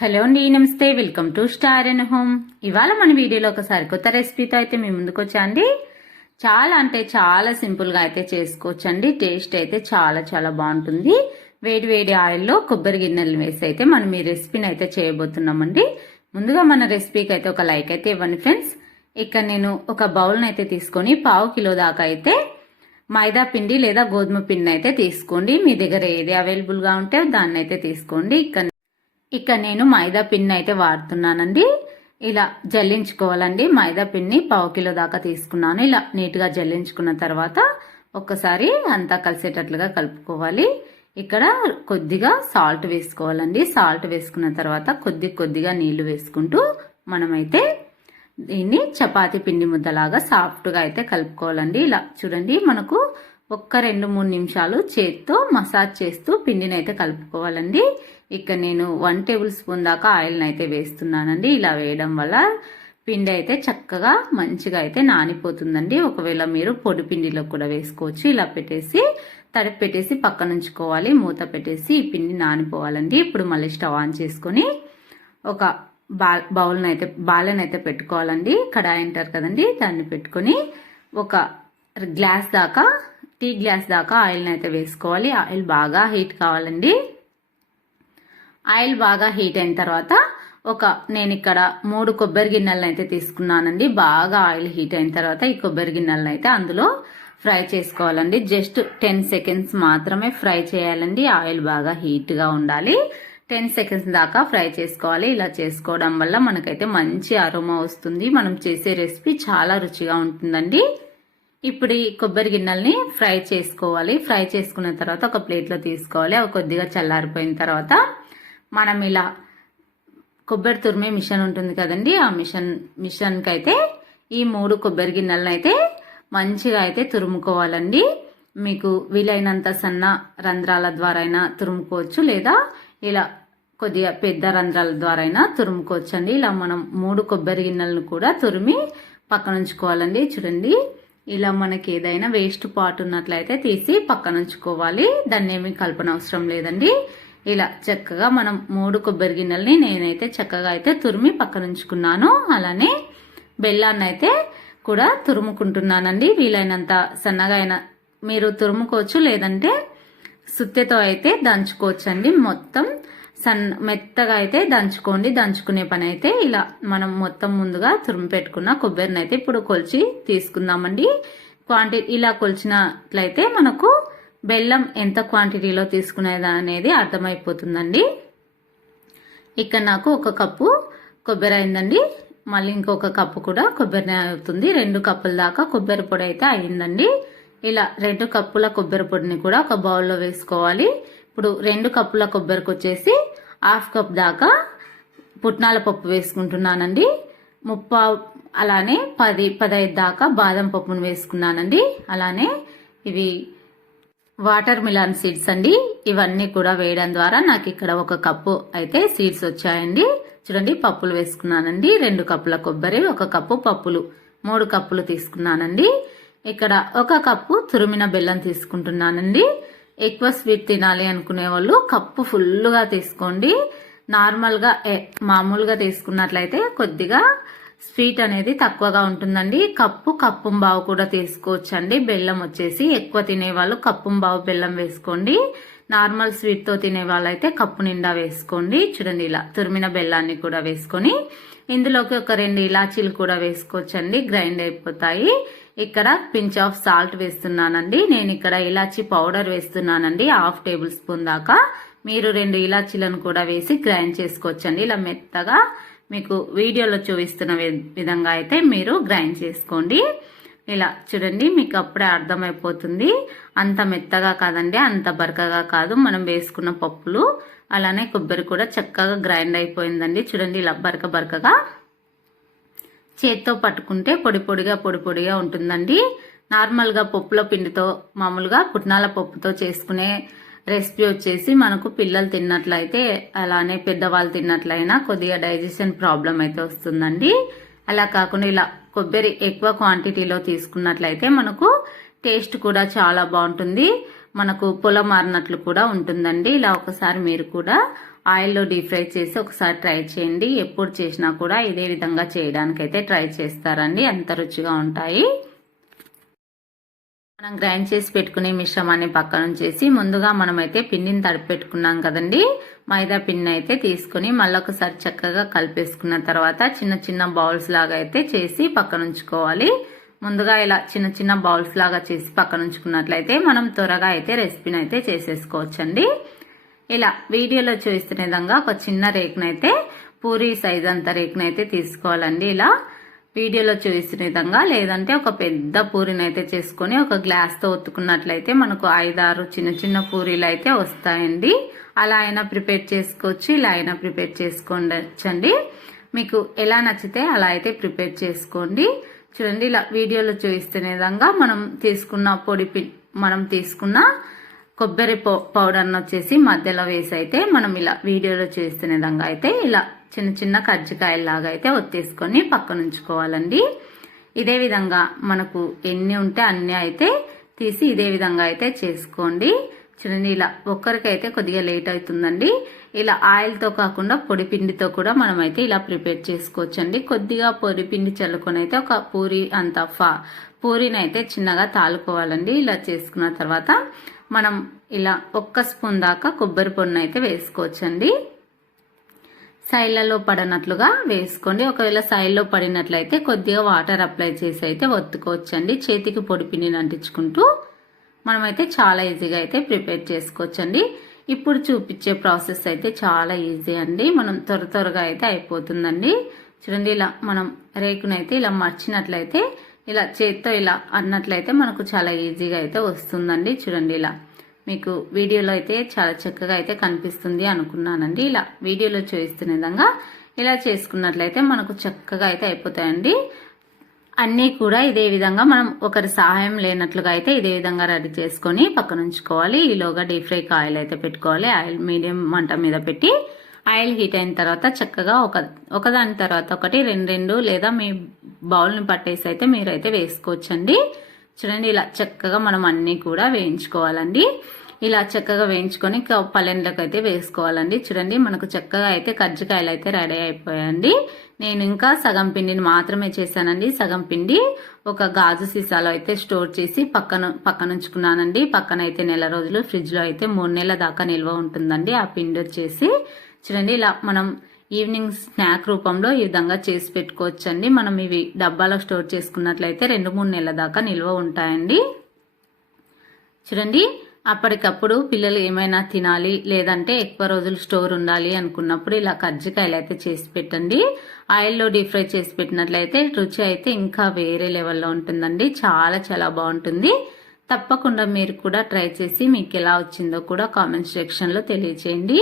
Hello అండి నమస్తే. Welcome to star and home. ఇవాళ మన వీడియోలో ఒకసారి కొత్త రెసిపీతో అయితే మీ ముందుకు వచ్చాండి చాలా అంటే చాలా సింపుల్గా అయితే చేసుకోవచ్చండి. టేస్ట్ అయితే చాలా చాలా బాగుంటుంది. వేడి వేడి ఆయిల్లో కొబ్బరి గిన్నెలు వేసి అయితే మనం ఈ రెసిపీని అయితే చేయబోతున్నామండి. ముందుగా మన రెసిపీకి అయితే ఒక లైక్ అయితే ఇవ్వండి ఫ్రెండ్స్. ఇక్కడ నేను ఒక బౌల్ని అయితే తీసుకొని పావు కిలో దాకా అయితే మైదా పిండి లేదా గోధుమ పిండి అయితే తీసుకోండి. మీ దగ్గర ఏది అవైలబుల్గా ఉంటే దాన్ని అయితే తీసుకోండి. ఇక్కడ ఇక్కడ నేను మైదా పిన్ అయితే వాడుతున్నానండి. ఇలా జల్లించుకోవాలండి. మైదా పిన్ని పావు కిలో దాకా తీసుకున్నాను. ఇలా నీట్గా జల్లించుకున్న తర్వాత ఒక్కసారి అంతా కలిసేటట్లుగా కలుపుకోవాలి. ఇక్కడ కొద్దిగా సాల్ట్ వేసుకోవాలండి. సాల్ట్ వేసుకున్న తర్వాత కొద్ది కొద్దిగా నీళ్ళు వేసుకుంటూ మనమైతే దీన్ని చపాతీ పిండి ముద్దలాగా సాఫ్ట్గా అయితే కలుపుకోవాలండి. ఇలా చూడండి మనకు ఒక్క రెండు మూడు నిమిషాలు చేత్తో మసాజ్ చేస్తూ పిండిని అయితే కలుపుకోవాలండి. ఇక్కడ నేను వన్ టేబుల్ స్పూన్ దాకా ఆయిల్ని అయితే వేస్తున్నానండి. ఇలా వేయడం వల్ల పిండి అయితే చక్కగా మంచిగా అయితే నానిపోతుందండి. ఒకవేళ మీరు పొడి పిండిలో కూడా వేసుకోవచ్చు. ఇలా పెట్టేసి తడిపి పెట్టేసి పక్కన ఉంచుకోవాలి. మూత పెట్టేసి ఈ పిండి నానిపోవాలండి. ఇప్పుడు మళ్ళీ స్టవ్ ఆన్ చేసుకొని ఒక బా బౌల్ని అయితే బాలెన్ అయితే పెట్టుకోవాలండి. కడాయి అంటారు కదండి. దాన్ని పెట్టుకొని ఒక గ్లాస్ దాకా టీ గ్లాస్ దాకా ఆయిల్ని అయితే వేసుకోవాలి. ఆయిల్ బాగా హీట్ కావాలండి. ఆయిల్ బాగా హీట్ అయిన తర్వాత ఒక నేను ఇక్కడ మూడు కొబ్బరి గిన్నెలను అయితే తీసుకున్నానండి. బాగా ఆయిల్ హీట్ అయిన తర్వాత ఈ కొబ్బరి గిన్నెలను అయితే అందులో ఫ్రై చేసుకోవాలండి. జస్ట్ టెన్ సెకండ్స్ మాత్రమే ఫ్రై చేయాలండి. ఆయిల్ బాగా హీట్గా ఉండాలి. టెన్ సెకండ్స్ దాకా ఫ్రై చేసుకోవాలి. ఇలా చేసుకోవడం వల్ల మనకైతే మంచి అరోమా వస్తుంది. మనం చేసే రెసిపీ చాలా రుచిగా ఉంటుందండి. ఇప్పుడు ఈ కొబ్బరి గిన్నెల్ని ఫ్రై చేసుకోవాలి. ఫ్రై చేసుకున్న తర్వాత ఒక ప్లేట్లో తీసుకోవాలి. అవి కొద్దిగా చల్లారిపోయిన తర్వాత మనం ఇలా కొబ్బరి తురిమే మిషన్ ఉంటుంది కదండి ఆ మిషన్ మిషన్కి అయితే ఈ మూడు కొబ్బరి గిన్నెలను అయితే మంచిగా అయితే తురుముకోవాలండి. మీకు వీలైనంత సన్న రంధ్రాల ద్వారా అయినా తురుముకోవచ్చు లేదా ఇలా కొద్దిగా పెద్ద రంధ్రాల ద్వారా అయినా తురుముకోవచ్చు అండి ఇలా మనం మూడు కొబ్బరి గిన్నెలను కూడా తురిమి పక్కన ఉంచుకోవాలండి చూడండి. ఇలా మనకి ఏదైనా వేస్ట్ పార్ట్ ఉన్నట్లయితే తీసి పక్కన ఉంచుకోవాలి. దాన్ని ఏమీ కలపన అవసరం లేదండి. ఇలా చక్కగా మనం మూడు కొబ్బరి గిన్నెల్ని నేనైతే చక్కగా అయితే తురిమి పక్కన ఉంచుకున్నాను. అలానే బెల్లాన్ని అయితే కూడా తురుముకుంటున్నానండి. వీలైనంత సన్నగా అయినా మీరు తురుముకోవచ్చు లేదంటే సుత్తెతో అయితే దంచుకోవచ్చండి. మొత్తం సన్ మెత్తగా అయితే దంచుకోండి. దంచుకునే పని అయితే ఇలా మనం మొత్తం ముందుగా తురుము పెట్టుకున్న కొబ్బరిని అయితే ఇప్పుడు కొలిచి తీసుకుందామండి. క్వాంటిటీ ఇలా కొలిచినట్లయితే మనకు బెల్లం ఎంత క్వాంటిటీలో తీసుకునేది అనేది అర్థమైపోతుందండి. ఇక్కడ నాకు ఒక కప్పు కొబ్బరి అయిందండి. మళ్ళీ ఇంకొక కప్పు కూడా కొబ్బరి అవుతుంది. రెండు కప్పుల దాకా కొబ్బరి పొడి అయితే అయిందండి ఇలా రెండు కప్పుల కొబ్బరి పొడిని కూడా ఒక బౌల్లో వేసుకోవాలి. ఇప్పుడు రెండు కప్పుల కొబ్బరికి వచ్చేసి హాఫ్ కప్ దాకా పుట్నాల పప్పు వేసుకుంటున్నానండి. ముప్పా అలానే పది పదహైదు దాకా బాదం పప్పును వేసుకున్నానండి. అలానే ఇవి వాటర్ మిలాన్ సీడ్స్ అండి. ఇవన్నీ కూడా వేయడం ద్వారా నాకు ఇక్కడ ఒక కప్పు అయితే సీడ్స్ వచ్చాయండి. చూడండి పప్పులు వేసుకున్నానండి. రెండు కప్పుల కొబ్బరి ఒక కప్పు పప్పులు మూడు కప్పులు తీసుకున్నానండి. ఇక్కడ ఒక కప్పు తురిమిన బెల్లం తీసుకుంటున్నానండి. ఎక్కువ స్వీట్ తినాలి అనుకునే వాళ్ళు కప్పు ఫుల్గా తీసుకోండి. నార్మల్గా మామూలుగా తీసుకున్నట్లయితే కొద్దిగా స్వీట్ అనేది తక్కువగా ఉంటుందండి. కప్పు కప్పు బావు కూడా తీసుకోవచ్చండి. బెల్లం వచ్చేసి ఎక్కువ తినేవాళ్ళు కప్పుంబావు బెల్లం వేసుకోండి. నార్మల్ స్వీట్తో తినే వాళ్ళైతే కప్పు నిండా వేసుకోండి. చూడండి ఇలా తురిమిన బెల్లాన్ని కూడా వేసుకొని ఇందులోకి ఒక రెండు ఇలాచీలు కూడా వేసుకోవచ్చండి. గ్రైండ్ అయిపోతాయి. ఇక్కడ పించ్ ఆఫ్ సాల్ట్ వేస్తున్నానండి. నేను ఇక్కడ ఇలాచి పౌడర్ వేస్తున్నానండి హాఫ్ టేబుల్ స్పూన్ దాకా. మీరు రెండు ఇలాచీలను కూడా వేసి గ్రైండ్ చేసుకోవచ్చండి. ఇలా మెత్తగా మీకు వీడియోలో చూపిస్తున్న విధంగా అయితే మీరు గ్రైండ్ చేసుకోండి. ఇలా చూడండి మీకు అప్పుడే అర్థమైపోతుంది. అంత మెత్తగా కాదండి అంత బరకగా కాదు. మనం వేసుకున్న పప్పులు అలానే కొబ్బరి కూడా చక్కగా గ్రైండ్ అయిపోయిందండి. చూడండి ఇలా బరక బరకగా చేత్తో పట్టుకుంటే పొడి పొడిగా పొడి పొడిగా ఉంటుందండి. నార్మల్గా పప్పుల పిండితో మామూలుగా పుట్నాల పప్పుతో చేసుకునే రెసిపీ వచ్చేసి మనకు పిల్లలు తిన్నట్లయితే అలానే పెద్దవాళ్ళు తిన్నట్లయినా కొద్దిగా డైజెషన్ ప్రాబ్లం అయితే వస్తుందండి. అలా కాకుండా ఇలా కొబ్బరి ఎక్కువ క్వాంటిటీలో తీసుకున్నట్లయితే మనకు టేస్ట్ కూడా చాలా బాగుంటుంది. మనకు పొలం మారినట్లు కూడా ఉంటుందండి. ఇలా ఒకసారి మీరు కూడా ఆయిల్లో డీప్ ఫ్రై చేసి ఒకసారి ట్రై చేయండి. ఎప్పుడు చేసినా కూడా ఇదే విధంగా చేయడానికైతే ట్రై చేస్తారండి. అంత రుచిగా ఉంటాయి. మనం గ్రైండ్ చేసి పెట్టుకునే మిశ్రమాన్ని పక్కన ఉంచేసి ముందుగా మనమైతే పిండిని తడిపి పెట్టుకున్నాం కదండి. మైదా పిండిని అయితే తీసుకొని మళ్ళీ ఒకసారి చక్కగా కలిపేసుకున్న తర్వాత చిన్న చిన్న బౌల్స్ లాగా అయితే చేసి పక్కన ఉంచుకోవాలి. ముందుగా ఇలా చిన్న చిన్న బౌల్స్ లాగా చేసి పక్కన ఉంచుకున్నట్లయితే మనం త్వరగా అయితే రెసిపీని అయితే చేసేసుకోవచ్చండి. ఇలా వీడియోలో చూస్తున్న విధంగా ఒక చిన్న రేకునైతే పూరి సైజ్ అంత రేకునైతే తీసుకోవాలండి ఇలా. వీడియోలో చూసిన విధంగా లేదంటే ఒక పెద్ద పూరిని అయితే చేసుకొని ఒక గ్లాస్తో ఒత్తుకున్నట్లయితే మనకు ఐదారు చిన్న చిన్న పూరీలు అయితే వస్తాయండి. అలా అయినా ప్రిపేర్ చేసుకోవచ్చు ఇలా అయినా ప్రిపేర్ చేసుకోండి. మీకు ఎలా నచ్చితే అలా అయితే ప్రిపేర్ చేసుకోండి. చూడండి ఇలా వీడియోలో చూపిస్తున్న విధంగా మనం తీసుకున్న పొడి మనం తీసుకున్న కొబ్బరి పౌడర్ను వచ్చేసి మధ్యలో వేసి అయితే మనం ఇలా వీడియోలో చూస్తున్న విధంగా అయితే ఇలా చిన్న చిన్న కజ్జికాయలాగా అయితే ఒత్తేసుకొని పక్కన ఉంచుకోవాలండి. ఇదే విధంగా మనకు ఎన్ని ఉంటే అన్ని అయితే తీసి ఇదే విధంగా అయితే చేసుకోండి. చూడండి ఇలా ఒక్కరికైతే కొద్దిగా లేట్ అవుతుందండి. ఇలా ఆయిల్తో కాకుండా పొడిపిండితో కూడా మనమైతే ఇలా ప్రిపేర్ చేసుకోవచ్చండి. కొద్దిగా పొడి పిండి చల్లుకొని అయితే ఒక పూరి అంత ఫా పూరిని అయితే చిన్నగా తాలుకోవాలండి. ఇలా చేసుకున్న తర్వాత మనం ఇలా ఒక్క స్పూన్ దాకా కొబ్బరి పొడిని అయితే వేసుకోవచ్చండి. సైడ్లలో పడనట్లుగా వేసుకోండి. ఒకవేళ సైడ్లో పడినట్లయితే కొద్దిగా వాటర్ అప్లై చేసి అయితే ఒత్తుకోవచ్చండి. చేతికి పొడిపిండిని అంటించుకుంటూ మనమైతే చాలా ఈజీగా అయితే ప్రిపేర్ చేసుకోవచ్చండి. ఇప్పుడు చూపించే ప్రాసెస్ అయితే చాలా ఈజీ అండి. మనం త్వర త్వరగా అయితే అయిపోతుందండి. చూడండి ఇలా మనం రేకునైతే ఇలా మర్చినట్లయితే ఇలా చేత్తో ఇలా అన్నట్లయితే మనకు చాలా ఈజీగా అయితే వస్తుందండి. చూడండి ఇలా మీకు వీడియోలో అయితే చాలా చక్కగా అయితే కనిపిస్తుంది అనుకున్నానండి. ఇలా వీడియోలో చూపిస్తున్న విధంగా ఇలా చేసుకున్నట్లయితే మనకు చక్కగా అయితే అయిపోతాయండి. అన్నీ కూడా ఇదే విధంగా మనం ఒకరి సహాయం లేనట్లుగా అయితే ఇదే విధంగా రెడీ చేసుకొని పక్కన ఉంచుకోవాలి. ఈలోగా డీప్ ఫ్రైకి ఆయిల్ అయితే పెట్టుకోవాలి. ఆయిల్ మీడియం మంట మీద పెట్టి ఆయిల్ హీట్ అయిన తర్వాత చక్కగా ఒక ఒకదాని తర్వాత ఒకటి రెండు రెండు లేదా మీ బౌల్ని పట్టేసి అయితే మీరైతే వేసుకోవచ్చండి. చూడండి ఇలా చక్కగా మనం అన్నీ కూడా వేయించుకోవాలండి. ఇలా చక్కగా వేయించుకొని పల్లెండ్లకు అయితే వేసుకోవాలండి. చూడండి మనకు చక్కగా అయితే కజ్జికాయలు అయితే రెడీ అయిపోయాయండి. నేను ఇంకా సగం పిండిని మాత్రమే చేశానండి. సగం పిండి ఒక గాజు సీసాలో అయితే స్టోర్ చేసి పక్కన పక్కన ఉంచుకున్నానండి పక్కన అయితే నెల రోజులు ఫ్రిడ్జ్లో అయితే మూడు నెలల దాకా నిల్వ ఉంటుందండి. ఆ పిండి వచ్చేసి చూడండి ఇలా మనం ఈవినింగ్ స్నాక్ రూపంలో ఈ విధంగా చేసి పెట్టుకోవచ్చండి. మనం ఇవి డబ్బాలో స్టోర్ చేసుకున్నట్లయితే రెండు మూడు నెలల దాకా నిల్వ ఉంటాయండి. చూడండి అప్పటికప్పుడు పిల్లలు ఏమైనా తినాలి లేదంటే ఎక్కువ రోజులు స్టోర్ ఉండాలి అనుకున్నప్పుడు ఇలా కజ్జికాయలు అయితే చేసి పెట్టండి. ఆయిల్లో డీప్ ఫ్రై చేసి పెట్టినట్లయితే రుచి అయితే ఇంకా వేరే లెవెల్లో ఉంటుందండి. చాలా చాలా బాగుంటుంది. తప్పకుండా మీరు కూడా ట్రై చేసి మీకు ఎలా వచ్చిందో కూడా కామెంట్ సెక్షన్లో తెలియచేయండి.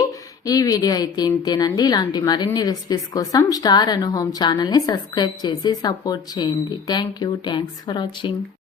ఈ వీడియో అయితే ఇంతేనండి. ఇలాంటి మరిన్ని రెసిపీస్ కోసం స్టార్ అను హోమ్ ఛానల్ని సబ్స్క్రైబ్ చేసి సపోర్ట్ చేయండి. Thank you. Thanks for watching.